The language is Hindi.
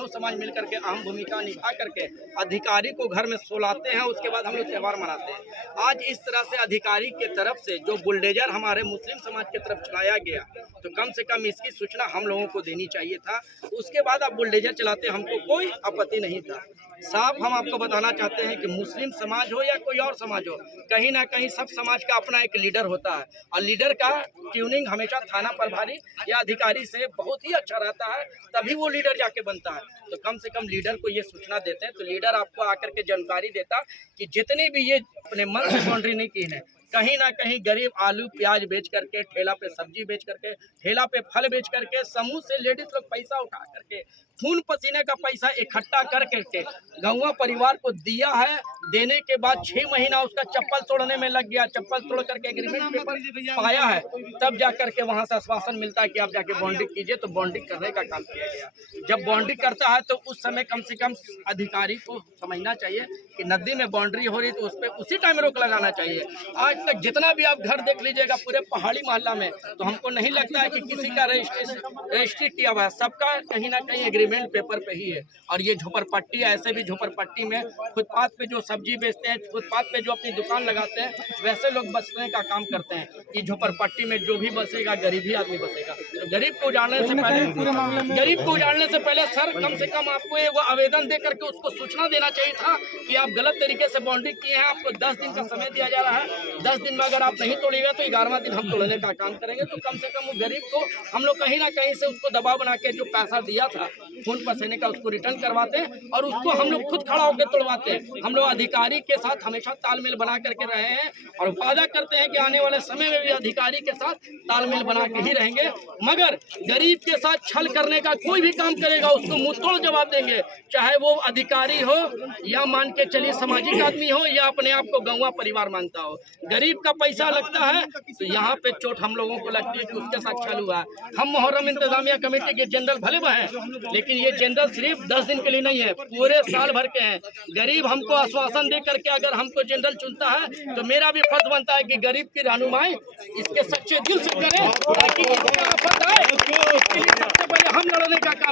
दोनों समाज मिलकर के अहम भूमिका निभा करके अधिकारी को घर में सुलाते हैं, उसके बाद हम लोग त्यौहार मनाते हैं। आज इस तरह से अधिकारी के तरफ से जो बुलडोजर हमारे मुस्लिम समाज की तरफ चलाया गया, तो कम से कम इसकी सूचना हम लोगों को देनी चाहिए था। उसके बाद आप बुलडोजर चलाते, हमको कोई आपत्ति नहीं था। साफ हम आपको बताना चाहते हैं कि मुस्लिम समाज हो या कोई और समाज हो, कहीं ना कहीं सब समाज का अपना एक लीडर होता है, और लीडर का ट्यूनिंग हमेशा थाना प्रभारी या अधिकारी से बहुत ही अच्छा रहता है, तभी वो लीडर जाके बनता है। तो कम से कम लीडर को ये सूचना देते हैं, तो लीडर आपको आकर के जानकारी देता कि जितने भी ये अपने मन से बाउंड्री नहीं की है, कहीं ना कहीं गरीब आलू प्याज बेच करके, ठेला पे सब्जी बेच करके, ठेला पे फल बेच करके, समूह से लेडीज लोग पैसा उठा करके, खून पसीने का पैसा इकट्ठा कर करके गौवा परिवार को दिया है। देने के बाद 6 महीना उसका चप्पल तोड़ने में लग गया, चप्पल तोड़ करके एग्रीमेंट पेपर पाया है, तब जा करके वहाँ से आश्वासन मिलता है कि आप जाके बॉन्डिंग कीजिए, तो बॉन्डिंग करने का काम किया गया। जब बॉन्डिंग करता है तो उस समय कम से कम अधिकारी को समझना चाहिए कि नदी में बाउंड्री हो रही तो उस पर उसी टाइम रोक लगाना चाहिए। आज तक जितना भी आप घर देख लीजिएगा पूरे पहाड़ी मोहल्ला में, तो हमको नहीं लगता है कि किसी का रजिस्ट्री किया हुआ है, सबका कहीं ना कहीं एग्रीमेंट पेपर पे ही है। और ये झोपड़पट्टी, ऐसे भी झोपड़पट्टी में फुटपाथ पे जो सब्जी बेचते हैं, फुटपाथ पे जो अपनी दुकान लगाते हैं, वैसे लोग बसने का काम करते हैं कि झोपड़पट्टी में जो भी बसेगा गरीब ही आदमी बसेगा। तो गरीब को उजाड़ने से पहले सर कम से कम आपको एक आवेदन दे करके उसको सूचना देना चाहिए था कि आप गलत तरीके से बाउंड्री किए हैं, आपको 10 दिन का समय दिया जा रहा है। 10 दिन में अगर आप नहीं तोड़ेगा तो 11वां दिन हम तोड़ने का काम करेंगे। तो कम से कम वो गरीब को हम लोग कहीं ना कहीं से उसको दबाव बना के जो पैसा दिया था खून पसीने का, उसको रिटर्न करवाते हैं और उसको हम लोग खुद खड़ा होकर तोड़वाते हैं। हम लोग अधिकारी के साथ हमेशा तालमेल बना करके रहे हैं और वादा करते हैं कि आने वाले समय में भी अधिकारी के साथ तालमेल बना के ही रहेंगे। मगर गरीब के साथ छल करने का कोई भी काम करेगा उसको मुंह तोड़ जवाब देंगे, चाहे वो अधिकारी हो या मान के चलिए सामाजिक आदमी हो या अपने आप को गौवा परिवार मानता हो। गरीब का पैसा लगता है तो यहाँ पे चोट हम लोगों को लगती है कि उसके साथ छल हुआ। हम मुहर्रम इंतजामिया कमेटी के जनरल भले हैं, लेकिन ये जनरल सिर्फ 10 दिन के लिए नहीं है, पूरे साल भर के हैं। गरीब हमको आश्वासन दे करके अगर हमको जनरल चुनता है तो मेरा भी फर्ज बनता है कि गरीब की रहनुमाई इसके सच्चे दिल से करें, ताकि इसके आफत आए, इसके लिए सबसे पहले हम लड़ने का काम